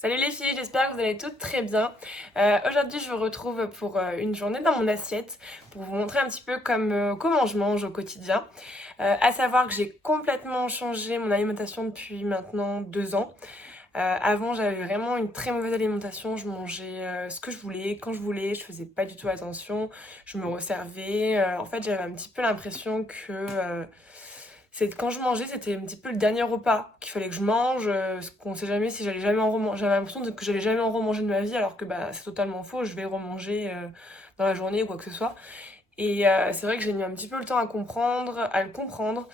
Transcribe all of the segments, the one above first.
Salut les filles, j'espère que vous allez toutes très bien. Aujourd'hui je vous retrouve pour une journée dans mon assiette pour vous montrer un petit peu comment je mange au quotidien. À savoir que j'ai complètement changé mon alimentation depuis maintenant 2 ans. Avant j'avais vraiment une très mauvaise alimentation, je mangeais ce que je voulais, quand je voulais, je faisais pas du tout attention, je me resservais. En fait j'avais un petit peu l'impression que quand je mangeais, c'était un petit peu le dernier repas qu'il fallait que je mange, parce qu'on sait jamais si j'allais jamais en remanger. J'avais l'impression que j'allais jamais en remanger de ma vie, alors que bah, c'est totalement faux, je vais remanger dans la journée ou quoi que ce soit. Et c'est vrai que j'ai mis un petit peu le temps à le comprendre.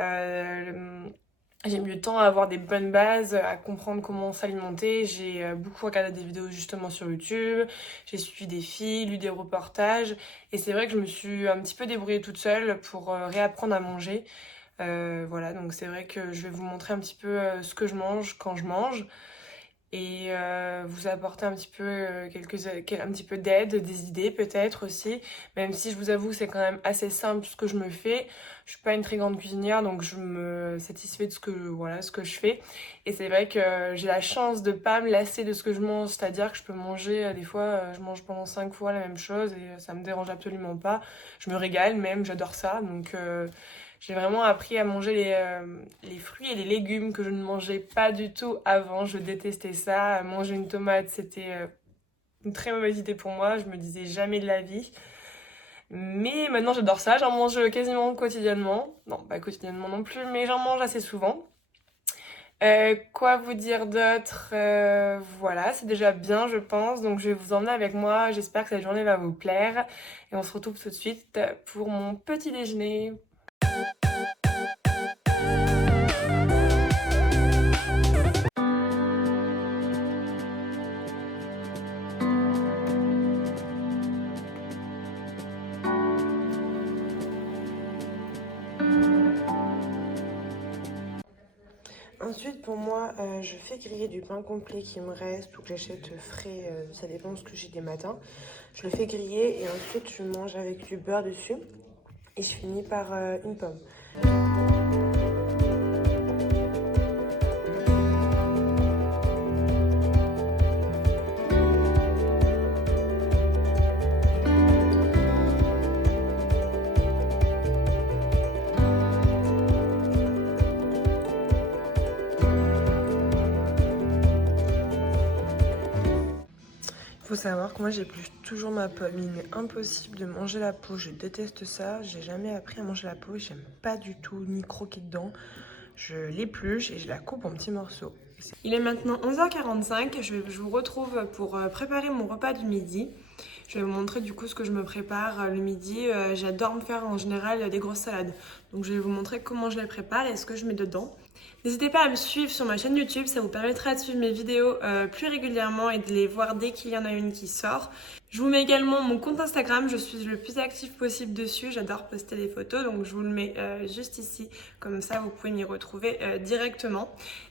Euh, j'ai mis le temps à avoir des bonnes bases, à comprendre comment s'alimenter. J'ai beaucoup regardé des vidéos justement sur YouTube, j'ai suivi des filles, lu des reportages, et c'est vrai que je me suis un petit peu débrouillée toute seule pour réapprendre à manger. Voilà, donc c'est vrai que je vais vous montrer un petit peu ce que je mange quand je mange et vous apporter un petit peu un petit peu d'aide, des idées peut-être aussi, même si je vous avoue que c'est quand même assez simple ce que je me fais. Je suis pas une très grande cuisinière, donc je me satisfais de ce que je fais. Et c'est vrai que j'ai la chance de pas me lasser de ce que je mange, c'est-à-dire que je peux manger des fois, je mange pendant 5 fois la même chose et ça me dérange absolument pas. Je me régale même, j'adore ça, donc j'ai vraiment appris à manger les fruits et les légumes que je ne mangeais pas du tout avant. Je détestais ça. Manger une tomate, c'était une très mauvaise idée pour moi. Je me disais jamais de la vie. Mais maintenant, j'adore ça. J'en mange quasiment quotidiennement. Non, pas quotidiennement non plus, mais j'en mange assez souvent. Quoi vous dire d'autre? Voilà, c'est déjà bien, je pense. Donc, je vais vous emmener avec moi. J'espère que cette journée va vous plaire. Et on se retrouve tout de suite pour mon petit déjeuner. Ensuite, pour moi, je fais griller du pain complet qui me reste ou que j'achète frais, ça dépend de ce que j'ai des matins. Je le fais griller et ensuite je mange avec du beurre dessus et je finis par une pomme. Faut savoir que moi j'épluche toujours ma pomme. Il m'est impossible de manger la peau. Je déteste ça. J'ai jamais appris à manger la peau. J'aime pas du tout ni croquer dedans. Je l'épluche et je la coupe en petits morceaux. Il est maintenant 11h45. Je vous retrouve pour préparer mon repas du midi. Je vais vous montrer du coup ce que je me prépare le midi. J'adore me faire en général des grosses salades. Donc je vais vous montrer comment je les prépare et ce que je mets dedans. N'hésitez pas à me suivre sur ma chaîne YouTube, ça vous permettra de suivre mes vidéos plus régulièrement et de les voir dès qu'il y en a une qui sort. Je vous mets également mon compte Instagram, je suis le plus actif possible dessus, j'adore poster des photos, donc je vous le mets juste ici, comme ça vous pouvez m'y retrouver directement.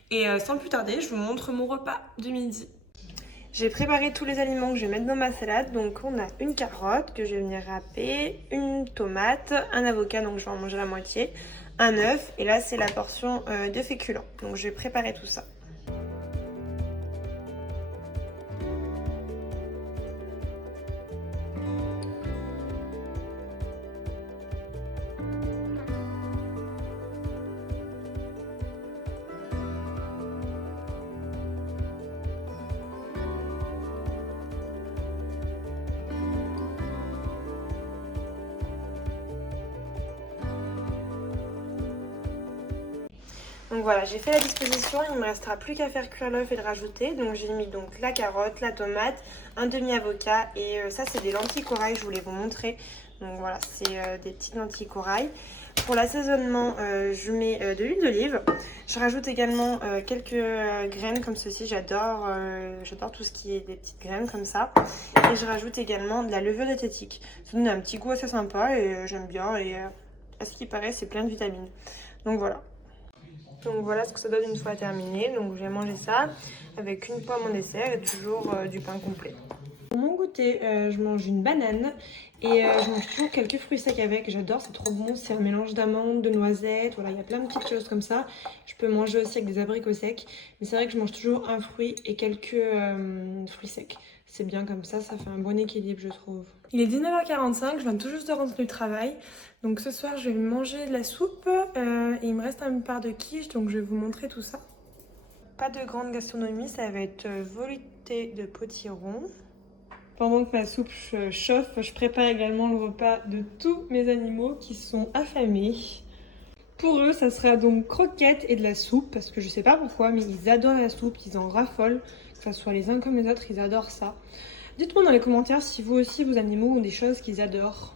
Et sans plus tarder, je vous montre mon repas du midi. J'ai préparé tous les aliments que je vais mettre dans ma salade. Donc on a une carotte que je vais venir râper, une tomate, un avocat, donc je vais en manger la moitié, un œuf et là c'est la portion de féculents. Donc je vais préparer tout ça. Donc voilà, j'ai fait la disposition, il ne me restera plus qu'à faire cuire l'œuf et le rajouter. Donc j'ai mis donc la carotte, la tomate, un demi-avocat et ça c'est des lentilles corail, je voulais vous montrer. Donc voilà, c'est des petites lentilles corail. Pour l'assaisonnement, je mets de l'huile d'olive. Je rajoute également quelques graines comme ceci, j'adore tout ce qui est des petites graines comme ça. Et je rajoute également de la levure diététique. Ça donne un petit goût assez sympa et j'aime bien et à ce qui paraît c'est plein de vitamines. Donc voilà. Donc voilà ce que ça donne une fois terminé. Donc j'ai mangé ça avec une pomme en dessert et toujours du pain complet. Pour mon goûter, je mange une banane et je mange toujours quelques fruits secs avec. J'adore, c'est trop bon. C'est un mélange d'amandes, de noisettes. Voilà, il y a plein de petites choses comme ça. Je peux manger aussi avec des abricots secs. Mais c'est vrai que je mange toujours un fruit et quelques fruits secs. C'est bien comme ça fait un bon équilibre, je trouve. Il est 19h45, je viens tout juste de rentrer du travail. Donc ce soir, je vais manger de la soupe et il me reste une part de quiche, donc je vais vous montrer tout ça. Pas de grande gastronomie, ça va être velouté de potiron. Pendant que ma soupe chauffe, je prépare également le repas de tous mes animaux qui sont affamés. Pour eux, ça sera donc croquettes et de la soupe, parce que je sais pas pourquoi, mais ils adorent la soupe, ils en raffolent, que ce soit les uns comme les autres, ils adorent ça. Dites-moi dans les commentaires si vous aussi, vos animaux ont des choses qu'ils adorent.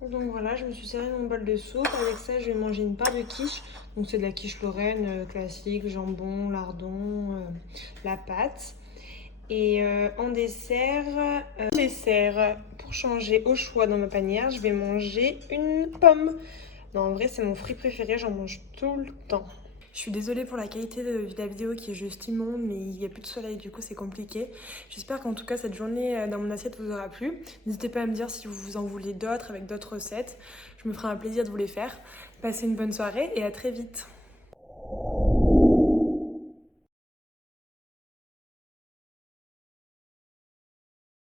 Donc voilà, je me suis servi mon bol de soupe. Avec ça, je vais manger une part de quiche. Donc c'est de la quiche lorraine classique, jambon, lardon, la pâte. Et en dessert, pour changer au choix dans ma panière, je vais manger une pomme. Non, en vrai, c'est mon fruit préféré, j'en mange tout le temps. Je suis désolée pour la qualité de la vidéo qui est juste immonde, mais il n'y a plus de soleil, du coup c'est compliqué. J'espère qu'en tout cas cette journée dans mon assiette vous aura plu. N'hésitez pas à me dire si vous en voulez d'autres avec d'autres recettes. Je me ferai un plaisir de vous les faire. Passez une bonne soirée et à très vite.